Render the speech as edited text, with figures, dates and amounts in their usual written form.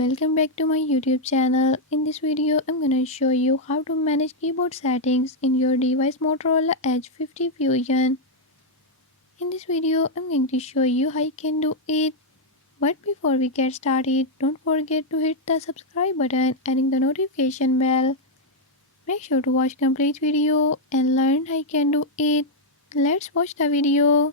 welcome back to my YouTube channel. In this video, I'm gonna show you how to manage keyboard settings in your device Motorola Edge 50 Fusion. In this video, I'm going to show you how you can do it. But before we get started, don't forget to hit the subscribe button and ring the notification bell. Make sure to watch complete video and learn how you can do it. Let's watch the video.